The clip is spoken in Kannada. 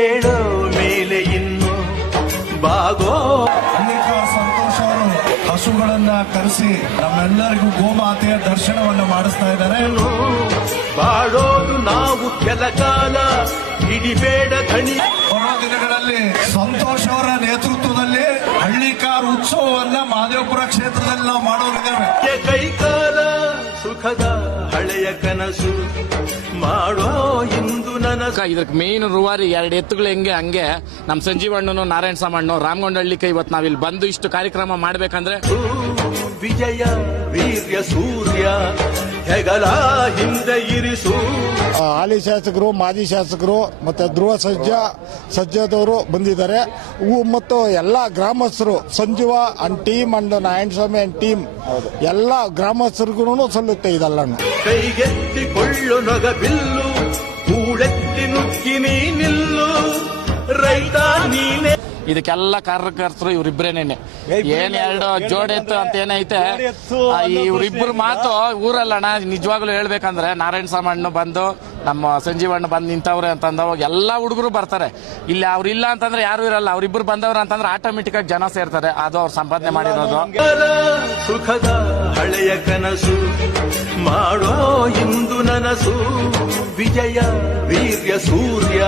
ಏಳೋ ಮೇಲೆ ಇನ್ನು ಬಾಗೋ. ಸಂತೋಷ್ ಅವರು ಹಸುಗಳನ್ನ ಕರೆಸಿ ನಮ್ಮೆಲ್ಲರಿಗೂ ಗೋಮಾತೆಯ ದರ್ಶನವನ್ನು ಮಾಡಿಸ್ತಾ ಇದ್ದಾರೆ. ಬಾಳೋದು ನಾವು ಕೆಲ ಕಾಲ ಹಿಡಿಬೇಡ ಧಣಿ. ಬರೋ ದಿನಗಳಲ್ಲಿ ಸಂತೋಷ್ ಅವರ ನೇತೃತ್ವದಲ್ಲಿ ಹಳ್ಳಿಕಾರ್ ಉತ್ಸವವನ್ನ ಮಹದೇವಪುರ ಕ್ಷೇತ್ರದಲ್ಲಿ ನಾವು ಮಾಡೋರಿದ್ದೇವೆ. ಕೈಕಾಲ ಸುಖದ ಹಳೆಯ ಕನಸು ಮಾಡೋ ಇಂದು ನನಸ. ಇದಕ್ಕೆ ಮೇನ್ ರೂವಾರಿ 2 ಎತ್ತುಗಳು ಹೆಂಗೆ ಹಂಗೆ ನಮ್ ಸಂಜೀವಣ್ಣನು ನಾರಾಯಣ ಸಾಮಣ್ಣು ರಾಮಗೊಂಡಳ್ಳಿಕೆ ಇವತ್ತು ನಾವಿಲ್ಲಿ ಬಂದು ಇಷ್ಟು ಕಾರ್ಯಕ್ರಮ ಮಾಡ್ಬೇಕಂದ್ರೆ ವಿಜಯ ವೀರ್ಯ ಸೂರ್ಯ ಹೆಗಲ ಹಿಂದೆ ಇರಿಸು. ಹಾಲಿ ಶಾಸಕರು, ಮಾಜಿ ಶಾಸಕರು ಮತ್ತೆ ಧ್ರುವ ಸಜ್ಜದವರು ಬಂದಿದ್ದಾರೆ. ಮತ್ತು ಎಲ್ಲಾ ಗ್ರಾಮಸ್ಥರು, Sanjeeva and team and Narayanaswamy and team ಎಲ್ಲ ಗ್ರಾಮಸ್ಥರಿಗೂ ಸಲ್ಲುತ್ತೆ ಇದೆಲ್ಲ. ಕೈಗೆತ್ತಿಕೊಳ್ಳು ನಗ ಬಿಲ್ಲು, ಕೂಳೆತ್ತಿ ನುಗ್ಗಿ ನಿಲ್ಲು, ರೈತ ನೀನೆ. ಇದಕ್ಕೆಲ್ಲ ಕಾರ್ಯಕರ್ತರು ಇವರಿಬ್ರೇನೇನೆ. ಏನ್ 2 ಜೋಡೆತ್ತು ಅಂತ ಏನೈತೆ, ಇವ್ರಿಬ್ರು ಮಾತು ಊರಲ್ಲಣ್ಣ. ನಿಜವಾಗ್ಲೂ ಹೇಳ್ಬೇಕಂದ್ರೆ ನಾರಾಯಣ ಸಾಮಣ್ಣ ಬಂದು ನಮ್ಮ ಸಂಜೀವಣ್ಣ ಬಂದು ನಿಂತವ್ರೆ ಅಂತಂದವಾಗ ಎಲ್ಲಾ ಹುಡುಗರು ಬರ್ತಾರೆ. ಇಲ್ಲಿ ಅವ್ರಿಲ್ಲ ಅಂತಂದ್ರೆ ಯಾರು ಇರಲ್ಲ. ಅವ್ರಿಬ್ರು ಬಂದವ್ರ ಅಂತಂದ್ರೆ ಆಟೋಮೆಟಿಕ್ ಆಗಿ ಜನ ಸೇರ್ತಾರೆ. ಅದು ಅವ್ರು ಸಂಪಾದನೆ ಮಾಡಿರೋದು. ಸುಖದ ಹಳೆಯ ಕನಸು ಮಾಡೋ ಇಂದು ನನಸು, ವಿಜಯ ವೀರ್ಯ ಸೂರ್ಯ.